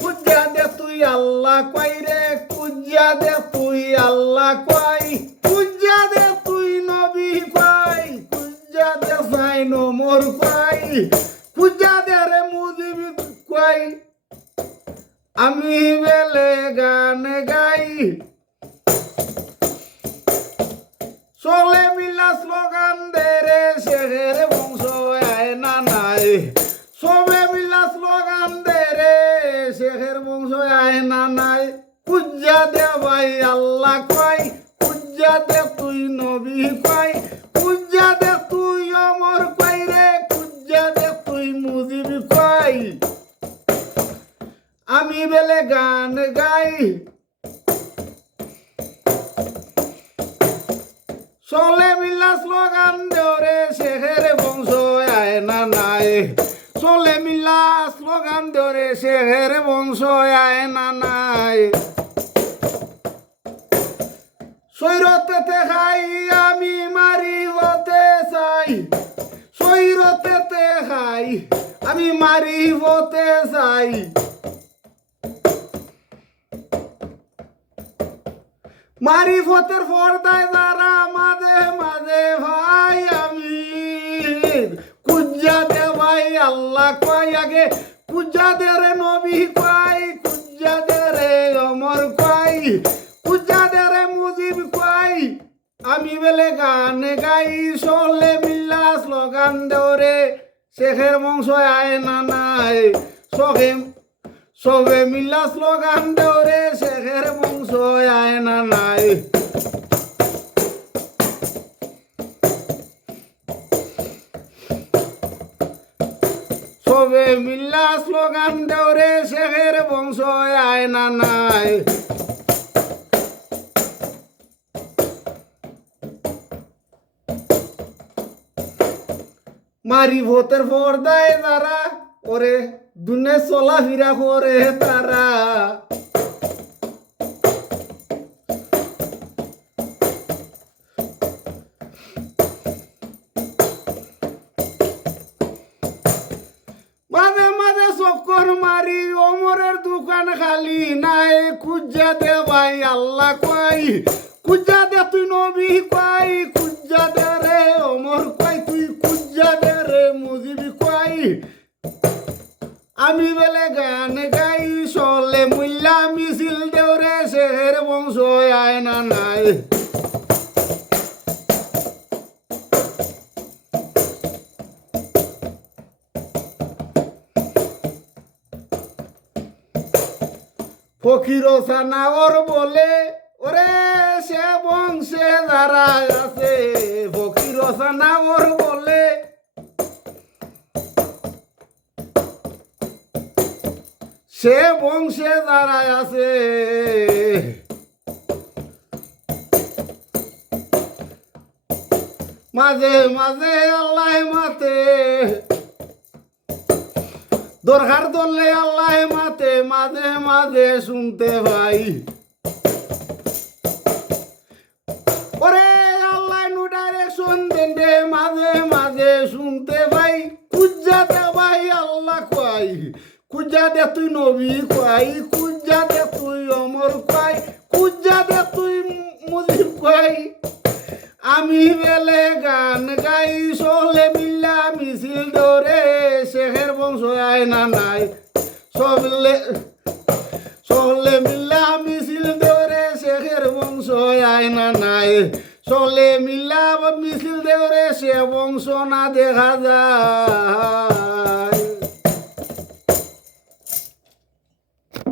কুজ্জা দে তুই আল্লাহ কই রে, কুজ্জা দে তুই আল্লাহ কই, কুজ্জা দে তুই নবী কই, কুজ্জা দে সাইন মোর কই, কুজ্জা দে রে মুজিব কই। আমি বেলে গান গাই, চলে মিলা স্লোগান দে রে শেখের বংশ আয় না নাই, সবে মিলা স্লোগান দে রে শেখের বংশ আয় না নাই। কুজ্জা দে ভাই আল্লাহ কই, কুজ্জা দে তুই নবী কই, কুজ্জা দে তুই অমর কই রে, কুজ্জা দে তুই মুজিব কই। আমি বেলে গান গাই, চলে মিলা স্লোগান দেওরে শেখের বংশ আয় না নাই, চলে মিলা স্লোগান দেওরে শেখের বংশ আয় না নাই। সৈরতেতে খাই আমি মারি হতে চাই, সৈরতেতে খাই আমি মারি হতে চাই। মারি ফতের পর্দায় যারা মাঝে মাঝে ভাই আমি, কুজ্জা দে ভাই আল্লাহ কয় আগে, কুজ্জা দে রে নবী কয়, কুজ্জা দে রে অমর কয়, কুজ্জা দে রে মুজিব কয়। আমি বেলে গান গাই, চলে মিল্লা স্লোগান দেও রে শেখের বংশ আয় না নাই, সবে মিল্লা স্লোগান দেও রে শেখের বংশ আয় না নাই। সবে মিল্লা স্লোগান দেও রে শেখের বংশ আয় না নাই। মারি ভোতের পর্দায় তারা ওরে দুনে চলাফেরা করে তারা, মাঝে মাঝে চক্কর মারি ওমরের দোকান খালি নাই। কুজ্জা দে ভাই আল্লাহ কই, কুজ্জা দে তুই নবী কই, কুজ্জা দে রে ওমর কই, তুই কুজ্জা দে রে মুজিব কই। আমি বেলে গান গাই, চলে মুল্লা মিছিল দেও রে শেখের বংশ আয় না নাই। ফকির সানাওর বলে ওরে সে বংশে যারা আছে, ফকির সানাওর বলে সে বংশে যারা আছে, মাঝে মাঝে আল্লাহ মাতে দরকার ধরলে আল্লাহ মাতে, মাঝে মাঝে শুনতে ভাই ওরে আল্লাহ নু ডাইরেকশন দেন রে, মাঝে মাঝে শুনতে ভাই। কুজ্জা দে ভাই আল্লাহ কয়, কুজ্জা দে তুই নবী কয়, কুজ্জা দে তুই অমর কয়, কুজ্জা দে তুই মুজিব কয়। আমি বেলে গান গাই, চলে মিল্লা মিছিল দৌড়ে শেখের বংশ আয় না নাই, চলে মিল্লা মিছিল দৌড়ে শেখের বংশ আয় না নাই। চলে মিল্লা মিছিল দৌড়ে সে বংশ না দেখা যায়।